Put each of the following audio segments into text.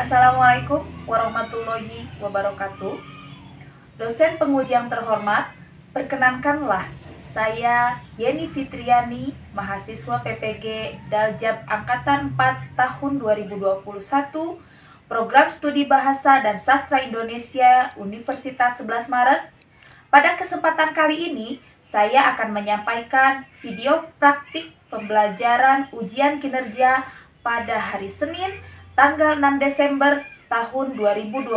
Assalamualaikum warahmatullahi wabarakatuh. Dosen penguji yang terhormat, perkenankanlah saya Yeni Fitriani, mahasiswa PPG Daljab Angkatan 4 tahun 2021, Program Studi Bahasa dan Sastra Indonesia Universitas 11 Maret. Pada kesempatan kali ini, saya akan menyampaikan video praktik pembelajaran ujian kinerja pada hari Senin, tanggal 6 Desember tahun 2021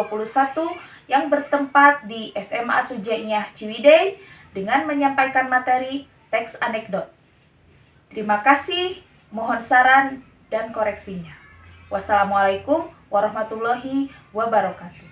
yang bertempat di SMA Sujainiyah Ciwidey dengan menyampaikan materi teks anekdot. Terima kasih, mohon saran dan koreksinya. Wassalamualaikum warahmatullahi wabarakatuh.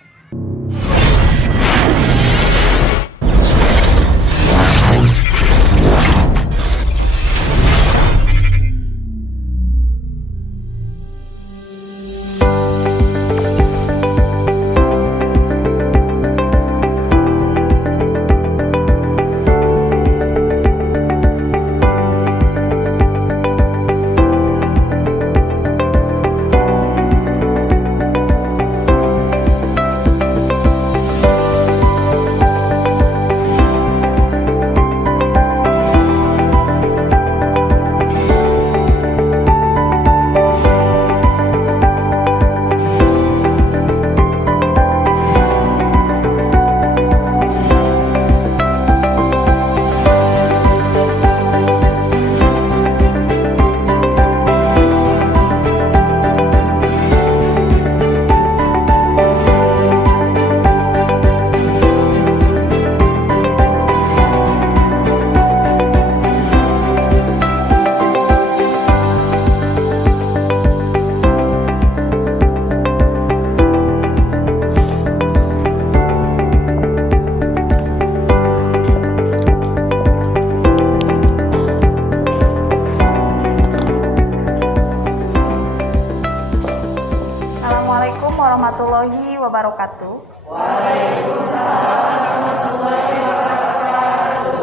Assalamualaikum warahmatullahi wabarakatuh. Waalaikumsalam warahmatullahi wabarakatuh.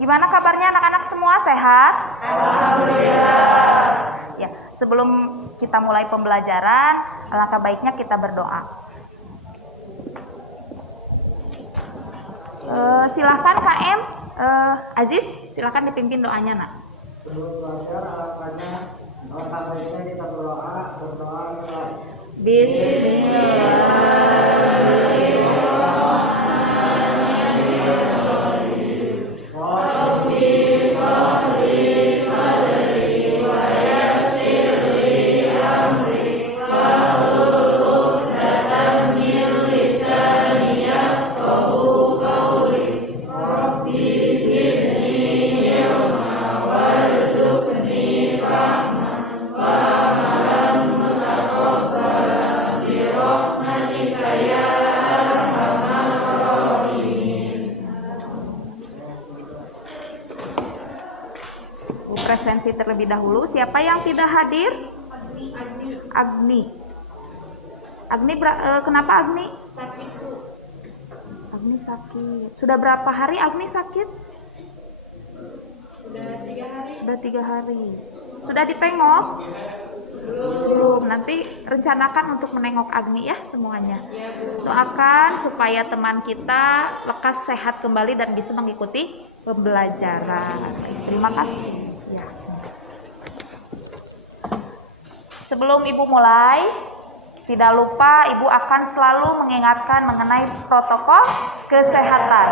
Gimana kabarnya anak-anak semua, sehat? Alhamdulillah. Ya, sebelum kita mulai pembelajaran, alangkah baiknya kita berdoa. Silahkan KM Aziz, silahkan dipimpin doanya, nak. Sebelum belajar alangkah baiknya kita berdoa mulai. Presensi terlebih dahulu. Siapa yang tidak hadir? Agni. Kenapa Agni? Sakit, Bu. Agni sakit. Sudah berapa hari Agni sakit? Sudah 3 hari. Sudah 3 hari. Sudah ditengok? Belum. Nanti rencanakan untuk menengok Agni ya semuanya. Ya, Bu. Doakan supaya teman kita lekas sehat kembali dan bisa mengikuti pembelajaran. Terima kasih. Ya. Sebelum Ibu mulai, tidak lupa Ibu akan selalu mengingatkan mengenai protokol kesehatan.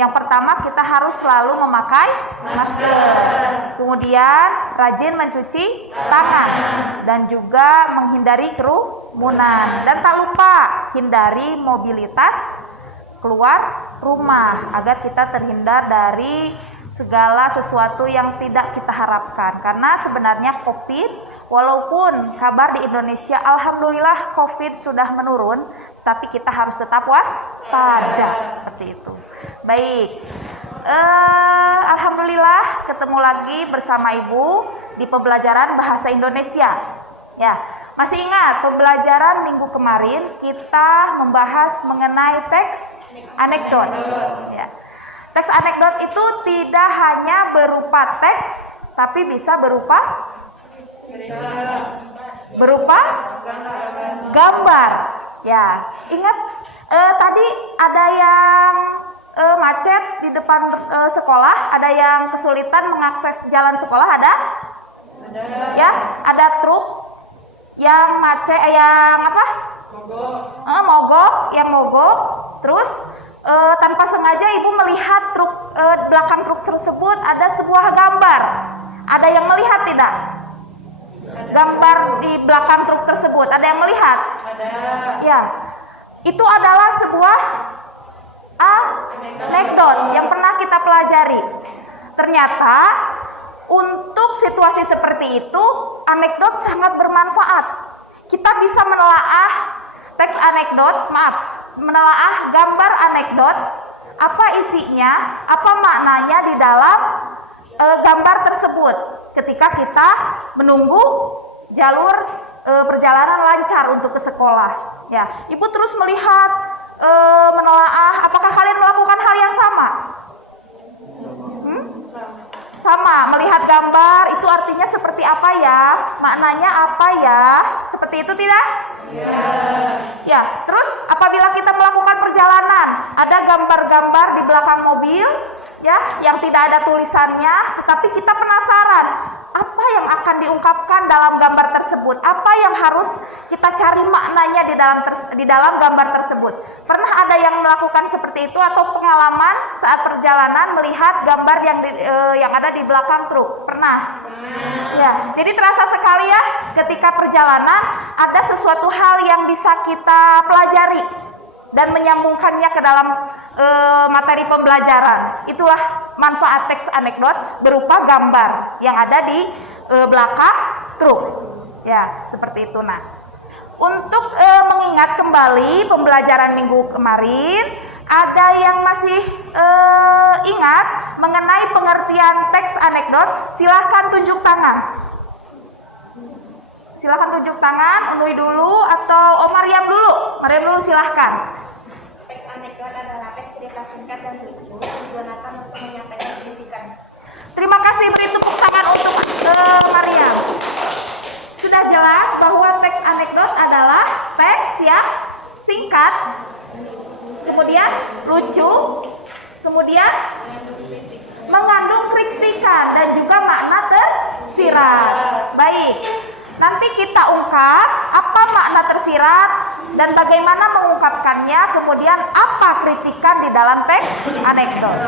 Yang pertama, kita harus selalu memakai masker. Kemudian rajin mencuci tangan dan juga menghindari kerumunan. Dan tak lupa hindari mobilitas keluar rumah agar kita terhindar dari segala sesuatu yang tidak kita harapkan. Karena sebenarnya COVID, walaupun kabar di Indonesia alhamdulillah COVID sudah menurun, tapi kita harus tetap waspada seperti itu. Baik, alhamdulillah ketemu lagi bersama Ibu di pembelajaran bahasa Indonesia. Ya, masih ingat pembelajaran minggu kemarin kita membahas mengenai teks anekdot. Ya. Teks anekdot itu tidak hanya berupa teks, tapi bisa berupa berupa gambar. Ya, ingat tadi ada yang macet di depan sekolah, ada yang kesulitan mengakses jalan sekolah, ada? Ya, ada truk yang macet, yang apa? Mogok. Terus tanpa sengaja ibu melihat truk belakang truk tersebut ada sebuah gambar. Ada yang melihat tidak? Gambar di belakang truk tersebut, ada yang melihat? Ada. Ya, itu adalah sebuah anekdot yang pernah kita pelajari. Ternyata untuk situasi seperti itu, anekdot sangat bermanfaat. Kita bisa menelaah teks anekdot, menelaah gambar anekdot, apa isinya, apa maknanya di dalam gambar tersebut ketika kita menunggu jalur perjalanan lancar untuk ke sekolah. Ya, ibu terus melihat, menelaah. Apakah kalian melakukan hal yang sama? Sama, melihat gambar itu artinya seperti apa ya, maknanya apa ya, seperti itu tidak? Ya, terus apabila kita melakukan perjalanan, ada gambar-gambar di belakang mobil, ya, yang tidak ada tulisannya, tetapi kita penasaran, apa yang akan diungkapkan dalam gambar tersebut, apa yang harus kita cari maknanya di dalam gambar tersebut. Pernah ada yang melakukan seperti itu atau pengalaman saat perjalanan melihat gambar yang ada di belakang truk? Pernah? Ya, jadi terasa sekali ya ketika perjalanan ada sesuatu hal yang bisa kita pelajari dan menyambungkannya ke dalam materi pembelajaran. Itulah manfaat teks anekdot berupa gambar yang ada di belakang truk. Ya, seperti itu. Nah, untuk mengingat kembali pembelajaran minggu kemarin, ada yang masih ingat mengenai pengertian teks anekdot? Silahkan tunjuk tangan. Silahkan tunjuk tangan, Unui dulu atau Mariam dulu? Mariam dulu silahkan. Teks anekdot adalah teks cerita singkat dan lucu yang digunakan untuk menyampaikan pendidikan. Terima kasih, beri tepuk tangan untuk Mariam. Sudah jelas bahwa teks anekdot adalah teks yang singkat, kemudian lucu, kemudian mengandung kritikan dan juga makna tersirat. Baik, nanti kita ungkap apa makna tersirat dan bagaimana mengungkapkannya, kemudian apa kritikan di dalam teks anekdot.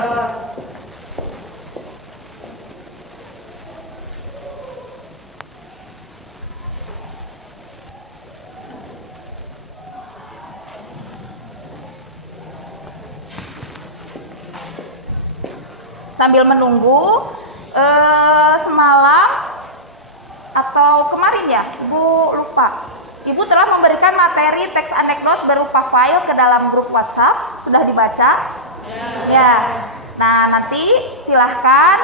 Sambil menunggu, semalam atau kemarin ya, Ibu lupa. Ibu telah memberikan materi teks anekdot berupa file ke dalam grup WhatsApp. Sudah dibaca? Ya. Nah, nanti silahkan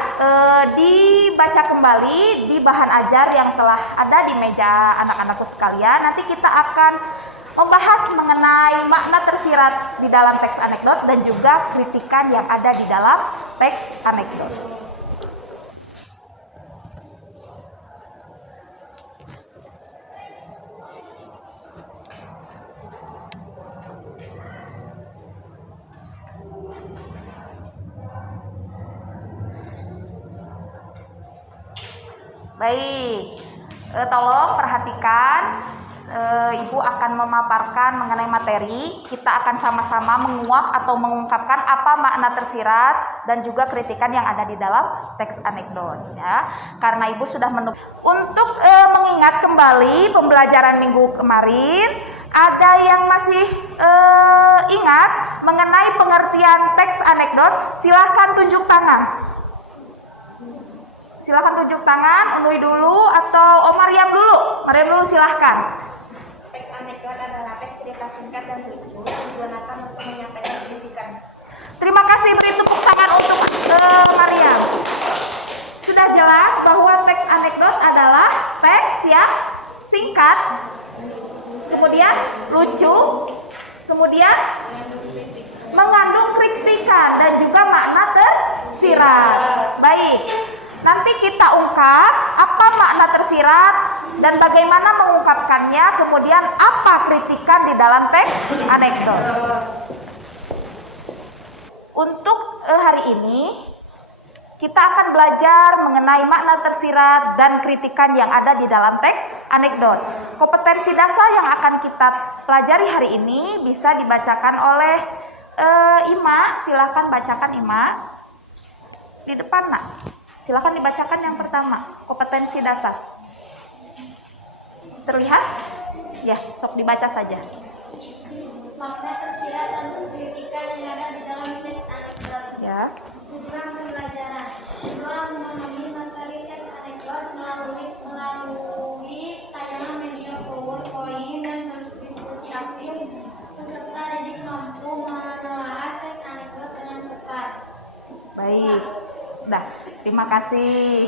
dibaca kembali di bahan ajar yang telah ada di meja anak-anakku sekalian. Nanti kita akan membahas mengenai makna tersirat di dalam teks anekdot dan juga kritikan yang ada di dalam teks anekdot. Baik, tolong perhatikan. Ibu akan memaparkan mengenai materi. Kita akan sama-sama menguak atau mengungkapkan apa makna tersirat dan juga kritikan yang ada di dalam teks anekdot. Ya, karena Ibu sudah untuk mengingat kembali pembelajaran minggu kemarin, ada yang masih ingat mengenai pengertian teks anekdot? Silahkan tunjuk tangan. Silahkan tunjuk tangan, Unui dulu atau Mariam dulu? Mariam dulu silahkan. Teks anekdot adalah teks cerita singkat dan lucu yang digunakan untuk menyampaikan pendidikan. Terima kasih, beri tepuk tangan untuk Mariam. Sudah jelas bahwa teks anekdot adalah teks yang singkat, kemudian lucu, kemudian mengandung kritikan dan juga makna tersirat. Baik, Nanti kita ungkap apa makna tersirat dan bagaimana mengungkapkannya, kemudian apa kritikan di dalam teks anekdot. Untuk hari ini kita akan belajar mengenai makna tersirat dan kritikan yang ada di dalam teks anekdot. Kompetensi dasar yang akan kita pelajari hari ini bisa dibacakan oleh Ima. Silakan bacakan Ima. Di depan nak. Silakan dibacakan yang pertama, kompetensi dasar. Terlihat? Ya, sok dibaca saja. Makna tersirat dan kritikan yang ada di dalam teks anekdot. Ya. Tujuan pembelajaran. Tujuan memahami materi teks anekdot melalui tayangan media PowerPoint dan berdiskusi aktif. Peserta didik mampu menelaah teks anekdot dengan tepat. Baik. Dah, terima kasih.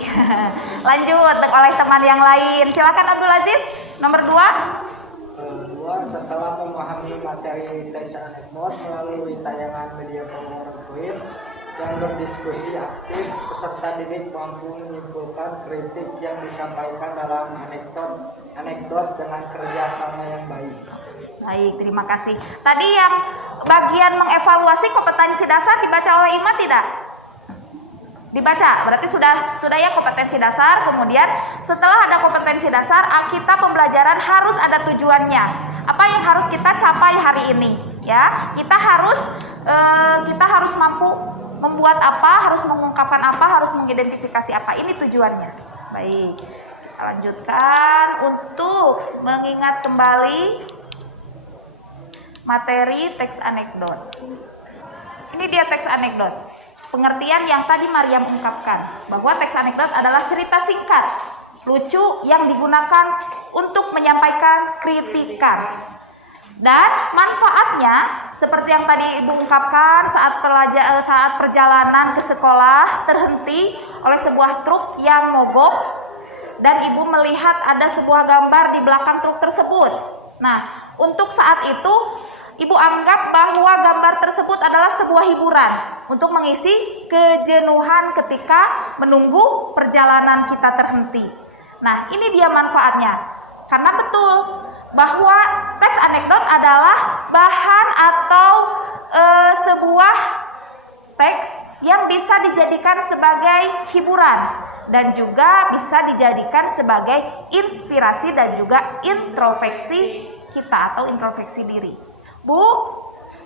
Lanjut oleh teman yang lain. Silakan Abdul Aziz, nomor 2. Kedua, setelah memahami materi teks anekdot melalui tayangan media PowerPoint dan berdiskusi aktif, peserta didik mampu menyimpulkan kritik yang disampaikan dalam anekdot dengan kerjasama yang baik. Baik, terima kasih. Tadi yang bagian mengevaluasi kompetensi dasar dibaca oleh Ima tidak? Dibaca, berarti sudah ya kompetensi dasar. Kemudian setelah ada kompetensi dasar, kita pembelajaran harus ada tujuannya. Apa yang harus kita capai hari ini? Ya, kita harus mampu membuat apa, harus mengungkapkan apa, harus mengidentifikasi apa. Ini tujuannya. Baik, kita lanjutkan untuk mengingat kembali materi teks anekdot. Ini dia teks anekdot. Pengertian yang tadi Maryam ungkapkan, bahwa teks anekdot adalah cerita singkat, lucu yang digunakan untuk menyampaikan kritikan. Dan manfaatnya seperti yang tadi Ibu ungkapkan saat perjalanan ke sekolah terhenti oleh sebuah truk yang mogok dan Ibu melihat ada sebuah gambar di belakang truk tersebut. Nah, untuk saat itu Ibu anggap bahwa gambar tersebut adalah sebuah hiburan untuk mengisi kejenuhan ketika menunggu perjalanan kita terhenti. Nah, ini dia manfaatnya. Karena betul bahwa teks anekdot adalah bahan atau sebuah teks yang bisa dijadikan sebagai hiburan dan juga bisa dijadikan sebagai inspirasi dan juga introspeksi kita atau introspeksi diri. Bu,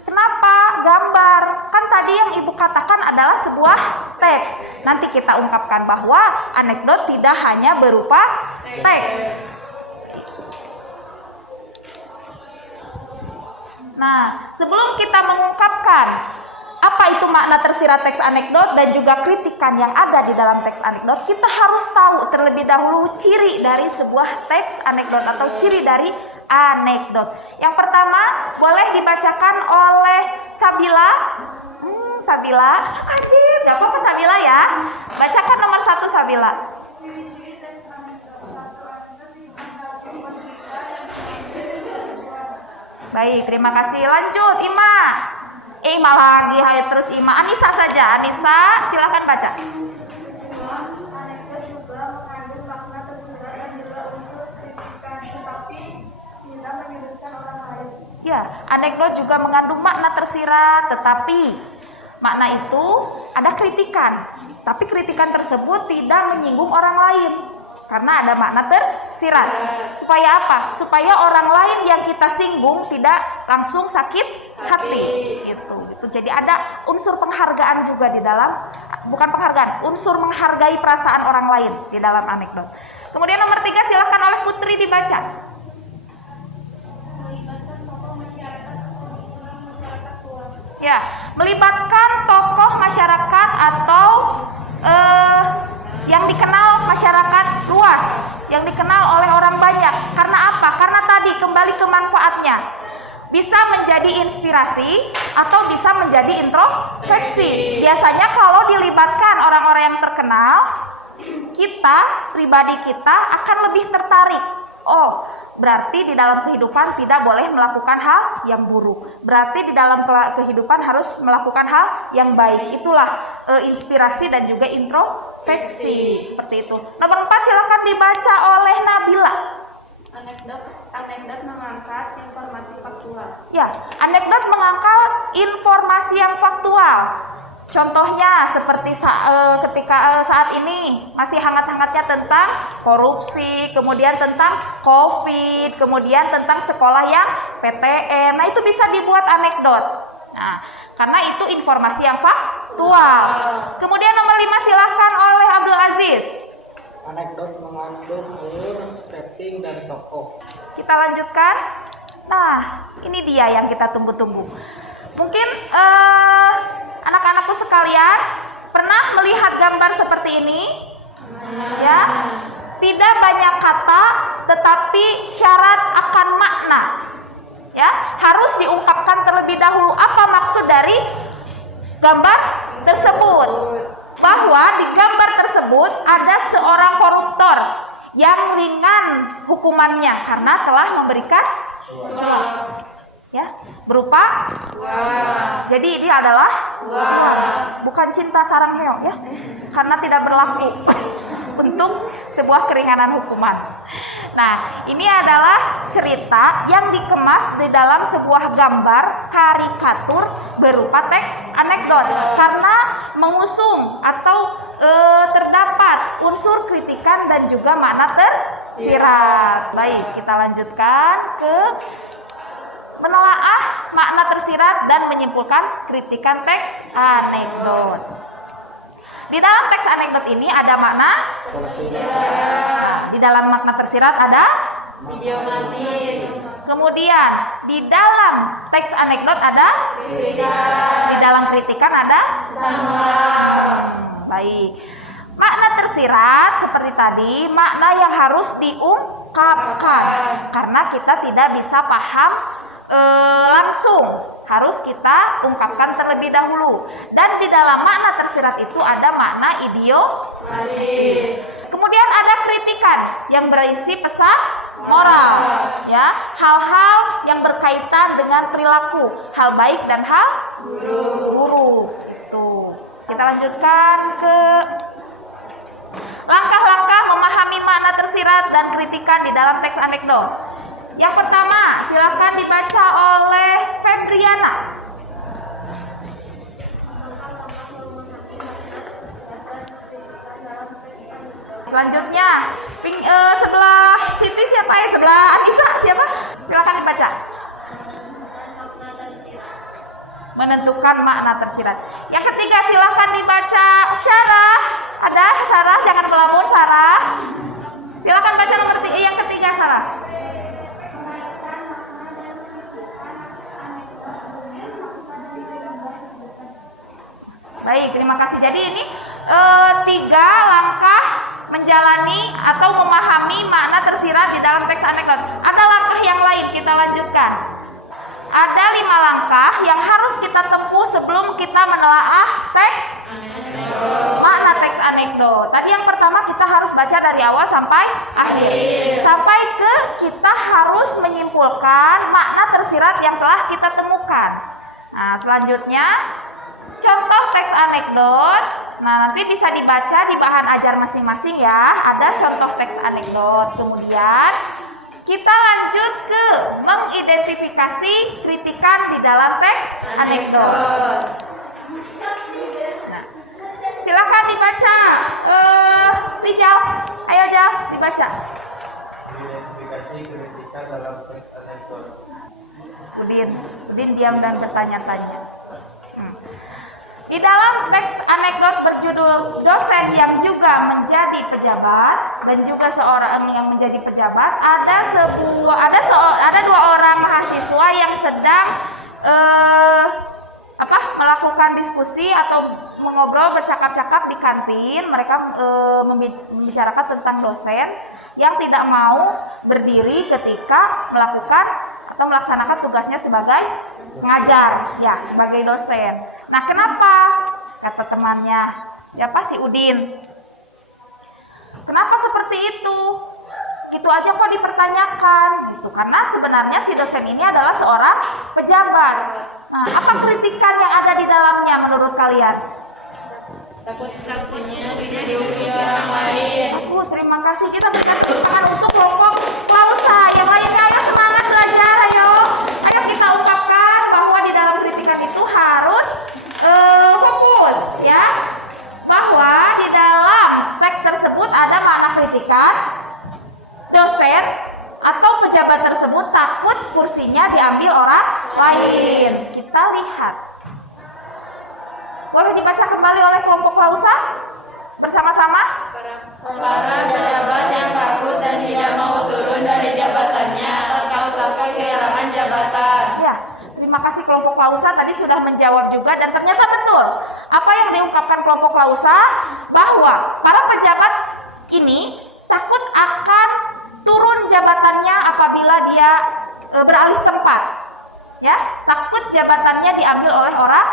kenapa gambar? Kan tadi yang Ibu katakan adalah sebuah teks. Nanti kita ungkapkan bahwa anekdot tidak hanya berupa teks. Nah, sebelum kita mengungkapkan apa itu makna tersirat teks anekdot dan juga kritikan yang ada di dalam teks anekdot, kita harus tahu terlebih dahulu ciri dari sebuah teks anekdot atau ciri dari anekdot. Yang pertama boleh dibacakan oleh Sabila. Sabila, hadir, gak apa-apa Sabila ya. Bacakan nomor 1 Sabila. Baik, terima kasih. Lanjut, Ima. Ima lagi, hai terus Ima. Anissa saja, Anissa, silakan baca. Anekdot juga mengandung makna tersirat dan juga unsur kritikan, tetapi tidak menyudutkan orang lain. Ya, anekdot juga mengandung makna tersirat, tetapi makna itu ada kritikan. Tapi kritikan tersebut tidak menyinggung orang lain. Karena ada makna tersirat. Supaya apa? Supaya orang lain yang kita singgung tidak langsung sakit hati. Gitu. Jadi ada unsur penghargaan juga di dalam, bukan penghargaan, unsur menghargai perasaan orang lain di dalam anekdot. Kemudian nomor 3 silakan oleh Putri dibaca. Melibatkan tokoh masyarakat atau masyarakat luas. Ya, melibatkan tokoh masyarakat atau yang dikenal masyarakat luas, yang dikenal oleh orang banyak. Karena apa? Karena tadi kembali ke manfaatnya. Bisa menjadi inspirasi atau bisa menjadi introspeksi. Biasanya kalau dilibatkan orang-orang yang terkenal, kita, pribadi kita akan lebih tertarik Oh, berarti di dalam kehidupan tidak boleh melakukan hal yang buruk. Berarti di dalam kehidupan harus melakukan hal yang baik. Itulah inspirasi dan juga introspeksi. Seperti itu. Nomor 4 silakan dibaca oleh Nabila. Anekdot mengangkat informasi faktual. Ya, anekdot mengangkat informasi yang faktual. Contohnya seperti ketika saat ini masih hangat-hangatnya tentang korupsi, kemudian tentang COVID, kemudian tentang sekolah yang PTM. Nah, itu bisa dibuat anekdot. Nah, karena itu informasi yang faktual. Kemudian nomor 5 silahkan oleh Abdul Aziz. Anekdot mengandung alur, setting, dan tokoh. Kita lanjutkan. Nah, ini dia yang kita tunggu-tunggu. Mungkin anak-anakku sekalian pernah melihat gambar seperti ini? Ya. Tidak banyak kata tetapi syarat akan makna. Ya, harus diungkapkan terlebih dahulu apa maksud dari gambar tersebut. Bahwa di gambar tersebut ada seorang koruptor yang ringan hukumannya karena telah memberikan suap. Ya, berupa jadi ini adalah bukan cinta sarang heo ya, karena tidak berlaku untuk sebuah keringanan hukuman. Nah, ini adalah cerita yang dikemas di dalam sebuah gambar karikatur berupa teks anekdot karena mengusung atau terdapat unsur kritikan dan juga makna tersirat. Baik, kita lanjutkan ke menelaah makna tersirat dan menyimpulkan kritikan teks anekdot. Di dalam teks anekdot ini ada makna di dalam makna tersirat ada Video manis. kemudian di dalam teks anekdot ada di dalam kritikan ada baik. Makna tersirat seperti tadi, makna yang harus diungkapkan karena kita tidak bisa paham langsung, harus kita ungkapkan terlebih dahulu. Dan di dalam makna tersirat itu ada makna ideologis. Kemudian ada kritikan yang berisi pesan moral, ya, hal-hal yang berkaitan dengan perilaku, hal baik dan hal buruk. Itu. Kita lanjutkan ke langkah-langkah memahami makna tersirat dan kritikan di dalam teks anekdot. Yang pertama, silahkan dibaca oleh Febriana. Selanjutnya, sebelah Siti siapa ya? Sebelah Anissa siapa? Silahkan dibaca. Menentukan makna tersirat. Yang ketiga, silahkan dibaca Syarah. Ada Syarah? Jangan melamun, Syarah. Silahkan baca nomor yang ketiga, Syarah. Baik, terima kasih. Jadi ini 3 langkah menjalani atau memahami makna tersirat di dalam teks anekdot. Ada langkah yang lain, kita lanjutkan. Ada 5 langkah yang harus kita tempuh sebelum kita menelaah teks makna teks anekdot. Tadi yang pertama kita harus baca dari awal sampai akhir. Sampai ke kita harus menyimpulkan makna tersirat yang telah kita temukan. Nah, selanjutnya contoh teks anekdot. Nah, nanti bisa dibaca di bahan ajar masing-masing ya. Ada contoh teks anekdot. Kemudian kita lanjut ke mengidentifikasi kritikan di dalam teks anekdot. Nah, silakan dibaca. Rijal, ayo Jal, dibaca. Identifikasi kritikan dalam teks anekdot. Udin diam dan bertanya-tanya. Di dalam teks anekdot berjudul dosen yang juga menjadi pejabat dan juga seorang yang menjadi pejabat, ada 2 orang mahasiswa yang sedang melakukan diskusi atau mengobrol bercakap-cakap di kantin. Mereka membicarakan tentang dosen yang tidak mau berdiri ketika melakukan atau melaksanakan tugasnya sebagai pengajar, ya, sebagai dosen. Nah, kenapa? Kata temannya, siapa si Udin? Kenapa seperti itu? gitu aja kok dipertanyakan gitu, karena sebenarnya si dosen ini adalah seorang pejabat. Nah, apa kritikan yang ada di dalamnya menurut kalian? Takut saksinya diduduki orang lain. Bagus, terima kasih. Kita berikan tepuk tangan untuk kelompok Klausa. Yang lainnya ayo semangat belajar, ayo. Ayo kita ungkapkan bahwa di dalam kritikan itu harus fokus ya. Bahwa di dalam teks tersebut ada makna kritikan. Dosen atau pejabat tersebut takut kursinya diambil orang lain. Kita lihat. Boleh dibaca kembali oleh kelompok Klausa bersama-sama? Para pejabat yang takut dan tidak mau turun dari jabatannya atau takut kehilangan jabatan. Ya, terima kasih kelompok Klausa tadi sudah menjawab juga dan ternyata betul. Apa yang diungkapkan kelompok Klausa bahwa para pejabat ini takut akan turun jabatannya apabila dia beralih tempat. Ya, takut jabatannya diambil oleh orang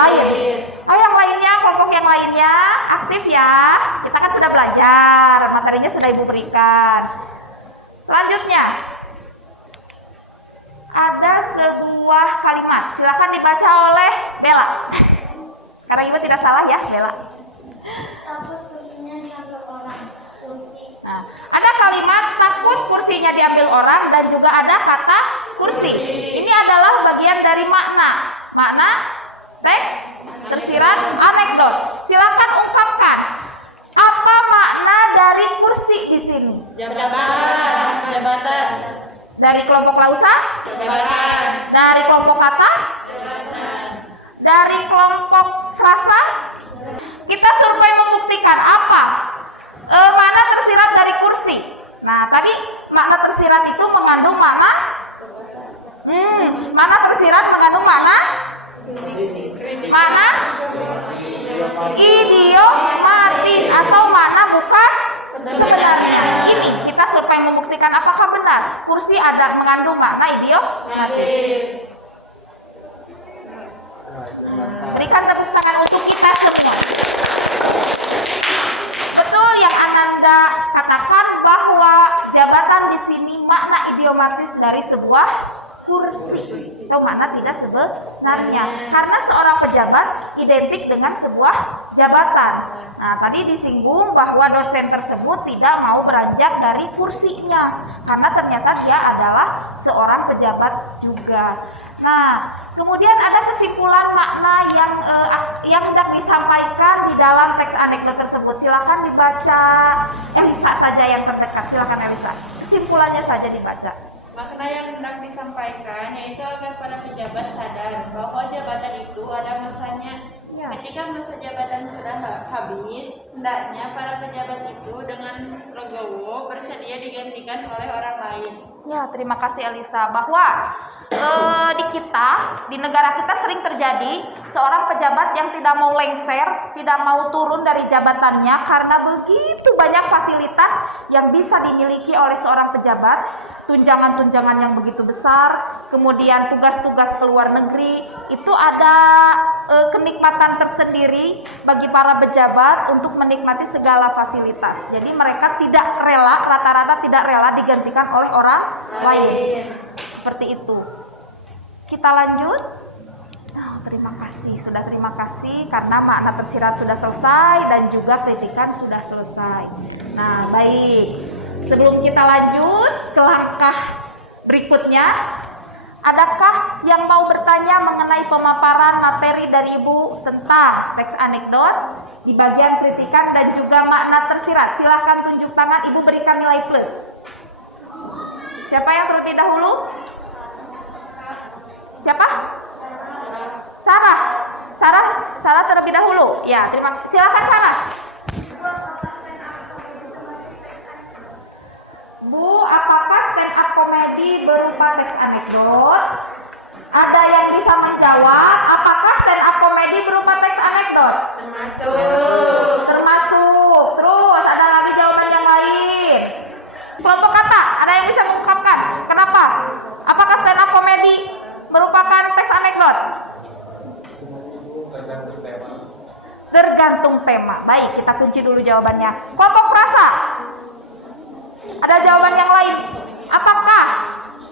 lain. Ayo yang lainnya, kelompok yang lainnya aktif ya. Kita kan sudah belajar, materinya sudah Ibu berikan. Selanjutnya ada sebuah kalimat, silakan dibaca oleh Bella. Sekarang Ibu tidak salah ya, Bella. Takut kursinya diambil orang. Nah, ada kalimat takut kursinya diambil orang dan juga ada kata kursi. Ini adalah bagian dari makna teks tersirat anekdot. Silakan ungkapkan apa makna dari kursi di sini. Jabatan. Dari kelompok Klausa? Jabatan. Dari kelompok kata? Dari kelompok frasa? Kita survei membuktikan apa makna tersirat dari kursi. Nah, tadi makna tersirat itu mengandung makna makna tersirat mengandung makna idiomatis atau makna bukan sebenarnya. Ini kita survei membuktikan apakah benar kursi ada mengandung makna idiomatis. Berikan tepuk tangan untuk kita semua. Betul yang Ananda katakan bahwa jabatan di sini makna idiomatis dari sebuah kursi atau makna tidak sebenarnya, karena seorang pejabat identik dengan sebuah jabatan. Nah, tadi disinggung bahwa dosen tersebut tidak mau beranjak dari kursinya karena ternyata dia adalah seorang pejabat juga. Nah, kemudian ada kesimpulan makna yang hendak disampaikan di dalam teks anekdot tersebut. Silakan dibaca Elisa saja yang terdekat. Silakan Elisa. Kesimpulannya saja dibaca. Makna yang hendak disampaikan yaitu agar para pejabat sadar bahwa jabatan itu ada masanya. Ya. Ketika masa jabatan sudah habis, hendaknya para pejabat itu dengan legowo bersedia digantikan oleh orang lain. Ya, terima kasih Elisa. Bahwa di negara kita sering terjadi seorang pejabat yang tidak mau lengser, tidak mau turun dari jabatannya karena begitu banyak fasilitas yang bisa dimiliki oleh seorang pejabat, tunjangan-tunjangan yang begitu besar, kemudian tugas-tugas ke luar negeri, itu ada kenikmatan tersendiri bagi para pejabat untuk menikmati segala fasilitas. Jadi mereka rata-rata tidak rela digantikan oleh orang lain. Seperti itu. Kita lanjut. Terima kasih karena makna tersirat sudah selesai dan juga kritikan sudah selesai. Nah, baik. Sebelum kita lanjut ke langkah berikutnya, adakah yang mau bertanya mengenai pemaparan materi dari Ibu tentang teks anekdot di bagian kritikan dan juga makna tersirat? Silahkan tunjuk tangan, Ibu berikan nilai plus. Siapa yang terlebih dahulu? Siapa? Sarah terlebih dahulu. Ya, silakan Sarah. Bu, apakah stand up komedi berupa teks anekdot? Ada yang bisa menjawab, apakah stand up komedi berupa teks anekdot? Termasuk. Terus ada lagi jawaban yang lain. Kelompok kata, ada yang bisa mengungkapkan kenapa? Apakah stand up komedi merupakan teks anekdot? Tergantung tema. Baik, kita kunci dulu jawabannya. Kelompok frasa. Ada jawaban yang lain? Apakah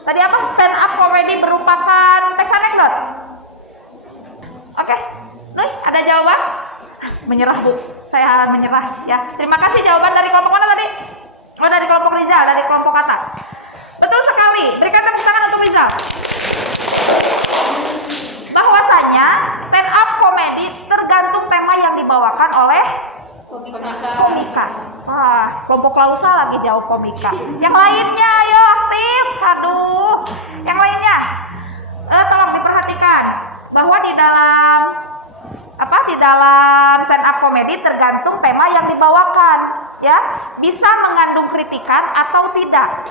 tadi apa? Stand up comedy merupakan teks anekdot? Oke, Nui, ada jawaban? Menyerah Bu, saya menyerah ya. Terima kasih. Jawaban dari kelompok mana tadi? Oh, dari kelompok Rizal, dari kelompok kata. Betul sekali. Berikan tepuk tangan untuk Rizal. Bahwasanya stand up comedy tergantung tema yang dibawakan oleh komika. Wah, kelompok Klausa lagi jawab komika. Yang lainnya ayo aktif. Aduh. Yang lainnya tolong diperhatikan bahwa di dalam stand up comedy tergantung tema yang dibawakan, ya. Bisa mengandung kritikan atau tidak.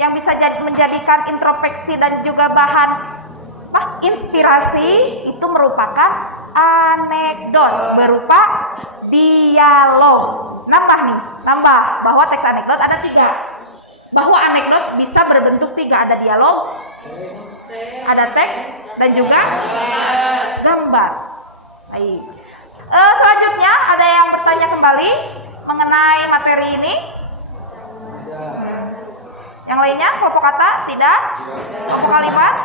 Yang bisa menjadikan introspeksi dan juga bahan inspirasi itu merupakan anekdot berupa dialog. Nambah bahwa teks anekdot ada 3. Bahwa anekdot bisa berbentuk 3, ada dialog, ada teks, dan juga gambar. Baik. Selanjutnya ada yang bertanya kembali mengenai materi ini? Yang lainnya kelompok kata? Tidak. Kelompok kalimat?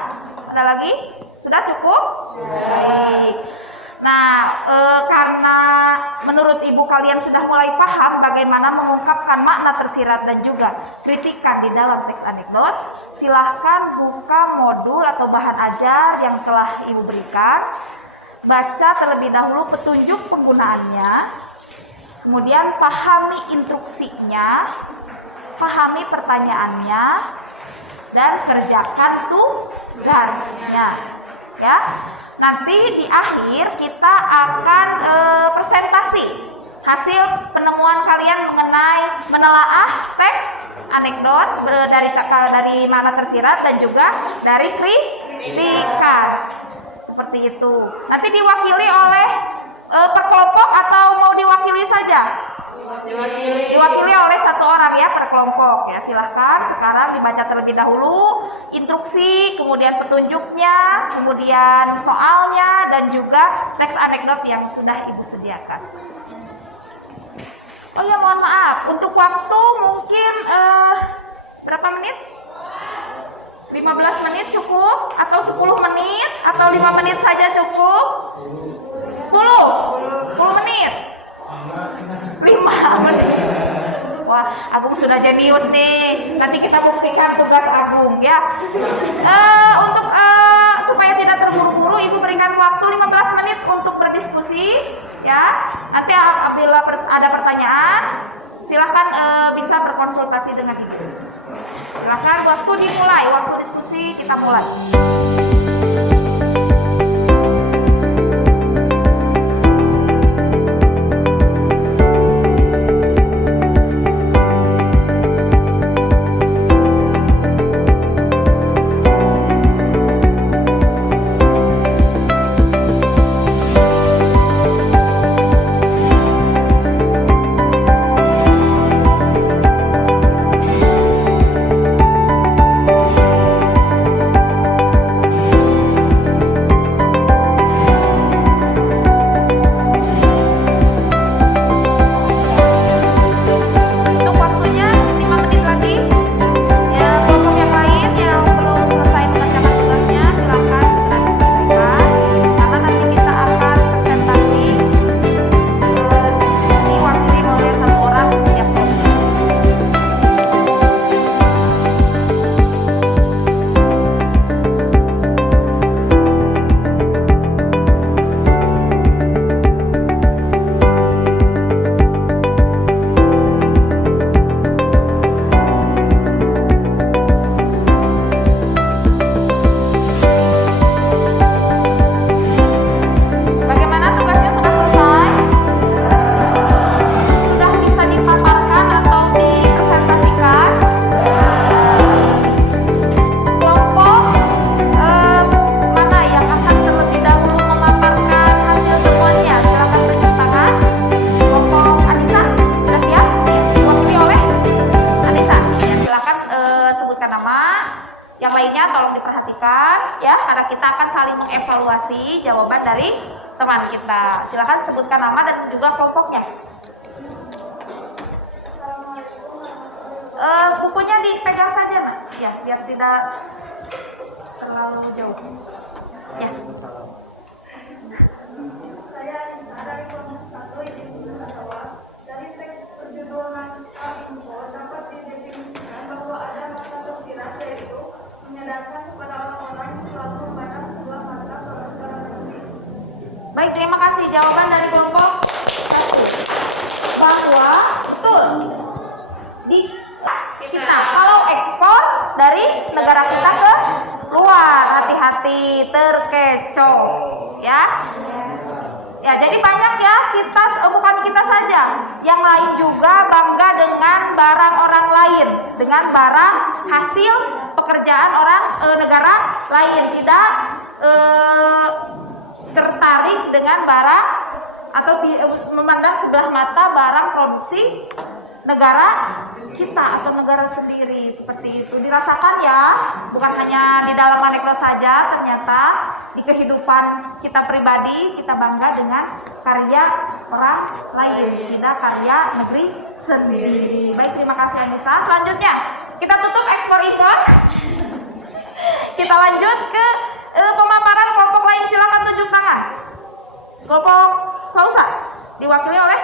Ada lagi? Sudah cukup? Baik. Nah, karena menurut ibu kalian sudah mulai paham bagaimana mengungkapkan makna tersirat dan juga kritikan di dalam teks anekdot, silahkan buka modul atau bahan ajar yang telah ibu berikan. Baca terlebih dahulu petunjuk penggunaannya, kemudian pahami instruksinya, pahami pertanyaannya, dan kerjakan tugasnya. Ya. Nanti di akhir kita akan presentasi hasil penemuan kalian mengenai menelaah teks anekdot dari mana tersirat dan juga dari kritikan. Seperti itu. Nanti diwakili oleh per kelompok atau mau diwakili saja? Diwakili oleh 1 orang ya per kelompok ya. Silahkan sekarang dibaca terlebih dahulu instruksi, kemudian petunjuknya, kemudian soalnya, dan juga teks anekdot yang sudah ibu sediakan. Oh ya, mohon maaf untuk waktu mungkin berapa menit? 15 menit cukup atau 10 menit atau 5 menit saja cukup? 10 menit. 5 menit. Wah, Agung sudah jenius nih. Nanti kita buktikan tugas Agung ya. Untuk supaya tidak terburu-buru, ibu berikan waktu 15 menit untuk berdiskusi ya. Nanti apabila ada pertanyaan, silahkan bisa berkonsultasi dengan ibu. Silahkan, waktu dimulai, waktu diskusi kita mulai. Mengevaluasi jawaban dari teman kita. Silakan sebutkan nama dan juga kelompoknya. Bukunya dipegang saja, Nak. Ya, biar tidak terlalu jauh. Ya. Saya dari kelompok 1 izin bahwa dari teks perjodohan info dapat didefinisikan bahwa ada mata tersirat yaitu menyadarkan kepada orang-orang yang selalu memandang sebuah mata produk negeri. Baik, terima kasih. Jawaban dari kelompok 1 bahwa betul di kita kalau ekspor dari negara kita ke luar, hati-hati terkecoh ya. Ya, jadi banyak ya kita, bukan kita saja, yang lain juga bangga dengan barang orang lain, dengan barang hasil pekerjaan orang negara lain, tidak tertarik dengan barang atau memandang sebelah mata barang produksi negara kita atau negara sendiri. Seperti itu dirasakan ya, bukan hanya di dalam anekdot saja, ternyata di kehidupan kita pribadi kita bangga dengan karya orang lain, tidak karya negeri sendiri. Baik, terima kasih Anissa. Selanjutnya kita tutup ekspor impor. Kita lanjut ke pemaparan kelompok lain. Silakan tunjuk tangan. Kelompok Klausa diwakili oleh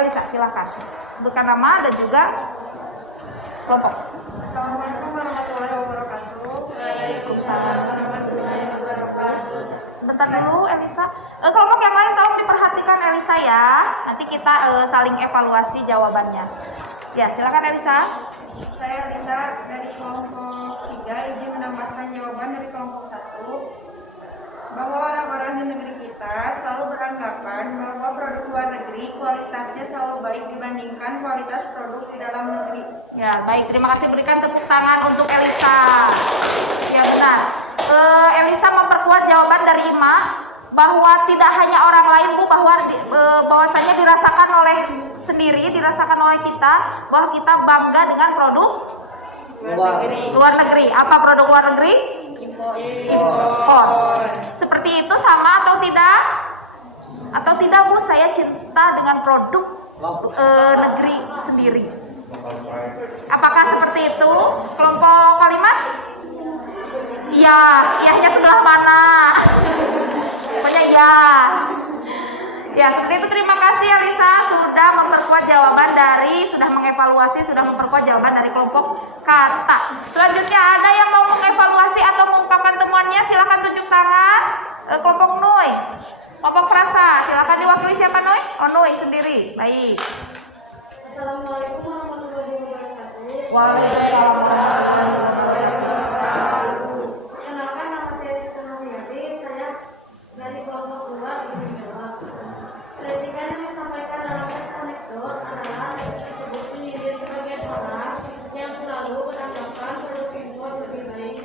Elisa, silakan sebutkan nama dan juga kelompok. Assalamualaikum warahmatullahi wabarakatuh. Waalaikumsalam warahmatullahi wabarakatuh. Sebentar dulu Elisa. Kelompok yang lain tolong diperhatikan Elisa ya. Nanti kita saling evaluasi jawabannya. Ya, silakan Elisa. Saya Linda dari kelompok 3 izin menambahkan jawaban dari kelompok 1 bahwa orang-orang di negeri kita selalu beranggapan bahwa produk luar negeri kualitasnya selalu baik dibandingkan kualitas produk di dalam negeri. Ya, baik. Terima kasih, berikan tepuk tangan untuk Elisa. Ya, benar. Elisa memperkuat jawaban dari Ima bahwa tidak hanya orang lain Bu, bahwasanya dirasakan oleh sendiri, dirasakan oleh kita bahwa kita bangga dengan produk luar negeri. Apa produk luar negeri? Impor. Seperti itu sama atau tidak? Atau tidak Bu, saya cinta dengan produk negeri sendiri. Apakah seperti itu? Kelompok kalimat? Iya, iyahnya sebelah mana? Pokoknya iya. Ya, seperti itu. Terima kasih Elisa sudah memperkuat jawaban sudah mengevaluasi, sudah memperkuat jawaban dari kelompok kata. Selanjutnya ada yang mau mengevaluasi atau mengungkapkan temuannya, silakan tunjuk tangan. Kelompok Nui, kelompok Frasa, silakan diwakili siapa Nui? Oh, Nui sendiri. Baik. Assalamualaikum warahmatullahi wabarakatuh. Waalaikumsalam warahmatullahi wabarakatuh. Kenalkan, nama saya Siti Nuriyati, saya dari kelompok 2 izin jawab. Kritikan yang disampaikan dalam teks anekdot adalah tersebut menyindir sebagian orang yang selalu beranggapan produk impor lebih baik.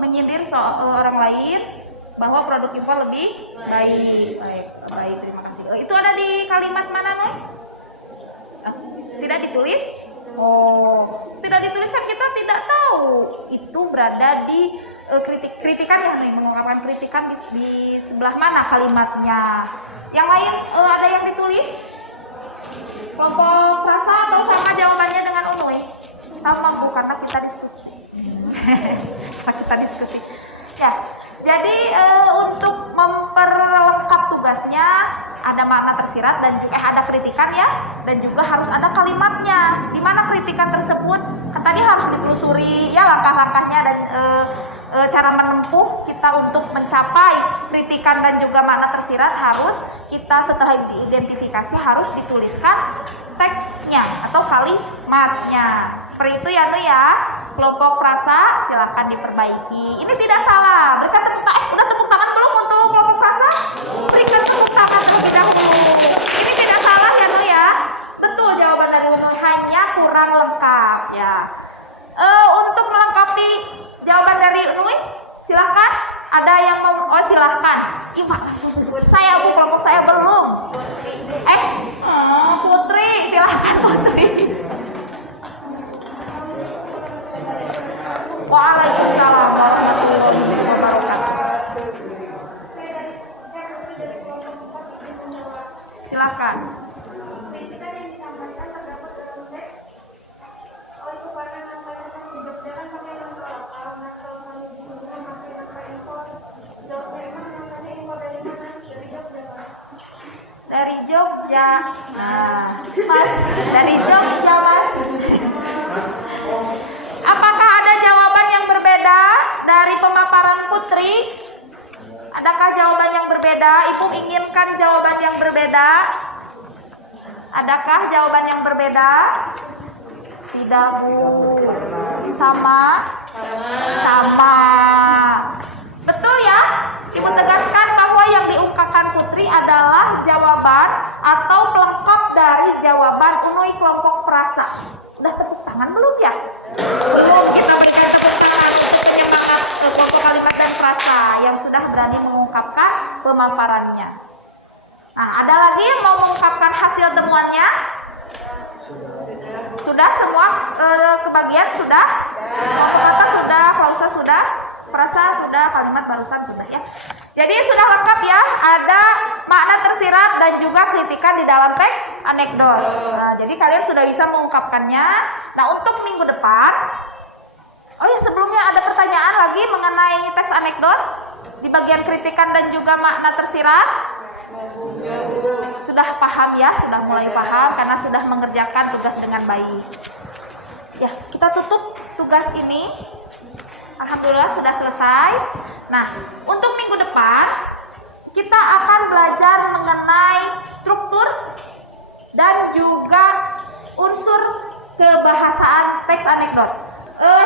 Menyindir orang lain bahwa produk impor lebih baik. Baik, terima kasih. Itu ada di kalimat mana, Noy? Tidak ditulis? Oh, tidak ditulis kan kita tidak tahu. Itu berada di kritikan ya, Noy, mengungkapkan kritikan di sebelah mana kalimatnya. Yang lain ada yang ditulis? Kelompok Frasa atau sama jawabannya dengan Unoy? Sama Bu, karena kita diskusi. Kita diskusi. Ya, jadi untuk memperlengkap tugasnya ada makna tersirat dan juga ada kritikan ya, dan juga harus ada kalimatnya. Di mana kritikan tersebut kan tadi harus ditelusuri ya langkah-langkahnya dan cara menempuh kita untuk mencapai kritikan dan juga makna tersirat harus kita setelah diidentifikasi harus dituliskan teksnya atau kalimatnya. Seperti itu ya, Nu ya. Kelompok Frasa silakan diperbaiki. Ini tidak salah. Berikan tepuk tangan. Udah tepuk tangan belum untuk kelompok Frasa? Berikan tepuk tangan terlebih dahulu. Ini tidak salah ya, Nu ya. Betul jawaban dari Nu, hanya kurang lengkap ya. Untuk melengkapi jawaban dari Nui, silahkan. Ada yang mau? Oh, silahkan. Saya Bu, kelompok saya belum. Putri, silahkan Putri. Waalaikumsalam warahmatullahi wabarakatuh. Silahkan. Kritikan yang disampaikan terdapat dalam teks dari Jogja. Nah, Mas dari Jogja, Mas. Apakah ada jawaban yang berbeda dari pemaparan Putri? Adakah jawaban yang berbeda? Ibu inginkan jawaban yang berbeda? Adakah jawaban yang berbeda? Tidak, Bu. Sama? Sama. Betul ya? Ibu tegaskan bahwa yang diungkapkan Putri adalah jawaban atau pelengkap dari jawaban unui kelompok perasa. Udah tepuk tangan belum ya? Belum. Kita berikan tepuk tangan untuk penyemangat kelompok kalimat dan frasa yang sudah berani mengungkapkan pemaparannya. Nah, ada lagi yang mau mengungkapkan hasil temuannya? Sudah semua kebagian sudah? Kata sudah, klausa sudah, frasa sudah, kalimat barusan sudah ya. Jadi sudah lengkap ya, ada makna tersirat dan juga kritikan di dalam teks anekdot. Nah, jadi kalian sudah bisa mengungkapkannya. Nah, untuk minggu depan, oh ya sebelumnya ada pertanyaan lagi mengenai teks anekdot di bagian kritikan dan juga makna tersirat. Sudah paham ya, sudah mulai paham karena sudah mengerjakan tugas dengan baik. Ya, kita tutup tugas ini. Alhamdulillah sudah selesai. Nah, untuk minggu depan kita akan belajar mengenai struktur dan juga unsur kebahasaan teks anekdot.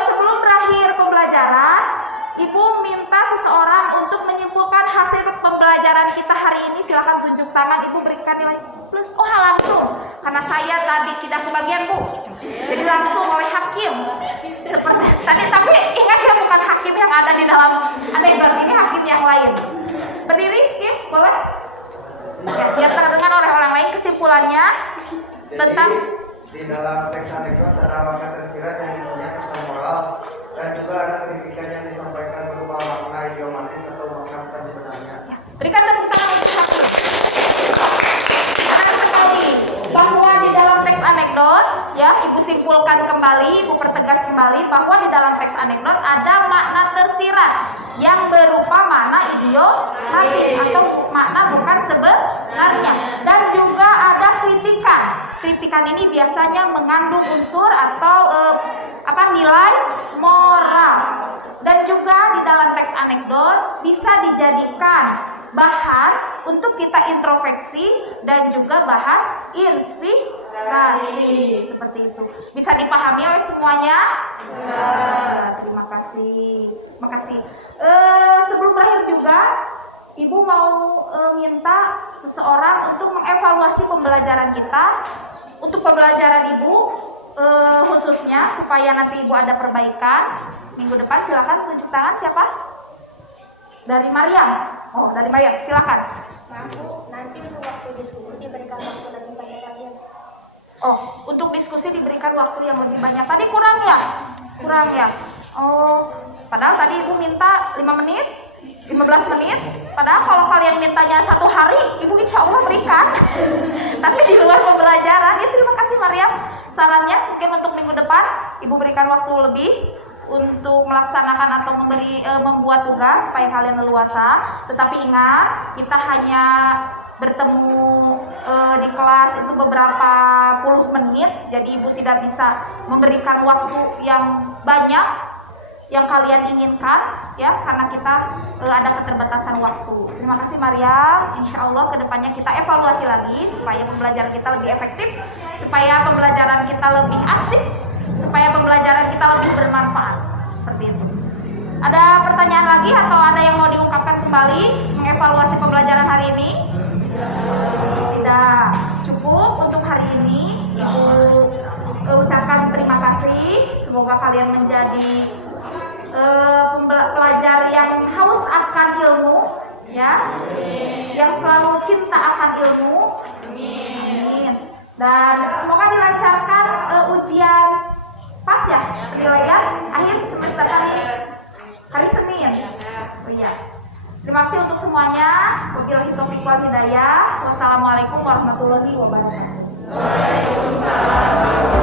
Sebelum berakhir pembelajaran, Ibu minta seseorang untuk menyimpulkan hasil pembelajaran kita hari ini. Silahkan tunjuk tangan, Ibu berikan nilai plus. Oh, langsung, karena saya tadi tidak kebagian, Bu. Jadi langsung oleh hakim. Seperti tadi, tapi ingat ya, bukan hakim yang ada di dalam anekdot ini, hakim yang lain. Berdiri, Kim, boleh? Ya, biar terdengar oleh orang lain kesimpulannya tentang di dalam teks anekdot ada makna tersirat yang isinya pesan moral dan juga ada kritikan yang disampaikan berupa makna idiomatis atau makna bukan sebenarnya. ya, berikan tepuk tangan untuk hakim. Benar sekali bahwa di dalam teks anekdot, ya, Ibu simpulkan kembali, Ibu pertegas kembali bahwa di dalam teks anekdot ada makna tersirat yang berupa makna idiomatis atau makna bukan sebenarnya, dan juga ada kritikan. Kritikan ini biasanya mengandung unsur atau nilai moral, dan juga di dalam teks anekdot bisa dijadikan bahan untuk kita introspeksi dan juga bahan inspirasi seperti itu. Bisa dipahami oleh semuanya? Terima kasih. Makasih. Sebelum berakhir juga, Ibu mau minta seseorang untuk mengevaluasi pembelajaran kita. Untuk pembelajaran Ibu khususnya supaya nanti Ibu ada perbaikan minggu depan, silakan tunjuk tangan. Siapa? Dari Mariam. Oh, dari Mariam, silakan. Mampu, nanti untuk waktu diskusi diberikan waktu lebih banyak lagi. Oh, untuk diskusi diberikan waktu yang lebih banyak. Tadi kurang ya? Kurang ya? Oh, padahal tadi Ibu minta 5 menit, 15 menit. Padahal kalau kalian mintanya 1 hari, Ibu insya Allah berikan. Tapi di luar pembelajaran. Ya, terima kasih Mariam. Sarannya mungkin untuk minggu depan Ibu berikan waktu lebih untuk melaksanakan atau membuat tugas supaya kalian leluasa. Tetapi ingat, kita hanya bertemu di kelas itu beberapa puluh menit, jadi Ibu tidak bisa memberikan waktu yang banyak yang kalian inginkan, ya, karena kita ada keterbatasan waktu. Terima kasih Maria. Insya Allah kedepannya kita evaluasi lagi supaya pembelajaran kita lebih efektif, supaya pembelajaran kita lebih asik, supaya pembelajaran kita lebih bermanfaat. Seperti itu. Ada pertanyaan lagi atau ada yang mau diungkapkan kembali mengevaluasi pembelajaran hari ini? Tidak. Cukup untuk hari ini. Ibu ucapkan terima kasih. Semoga kalian menjadi pelajar yang haus akan ilmu, ya, yang selalu cinta akan ilmu. Amin. Dan semoga dilancarkan ujian pas ya, penilaian akhir semester hari Senin. Oh iya. Terima kasih untuk semuanya. Wabillahi taufiq wal hidayah. Wassalamualaikum warahmatullahi wabarakatuh. Waalaikumsalam.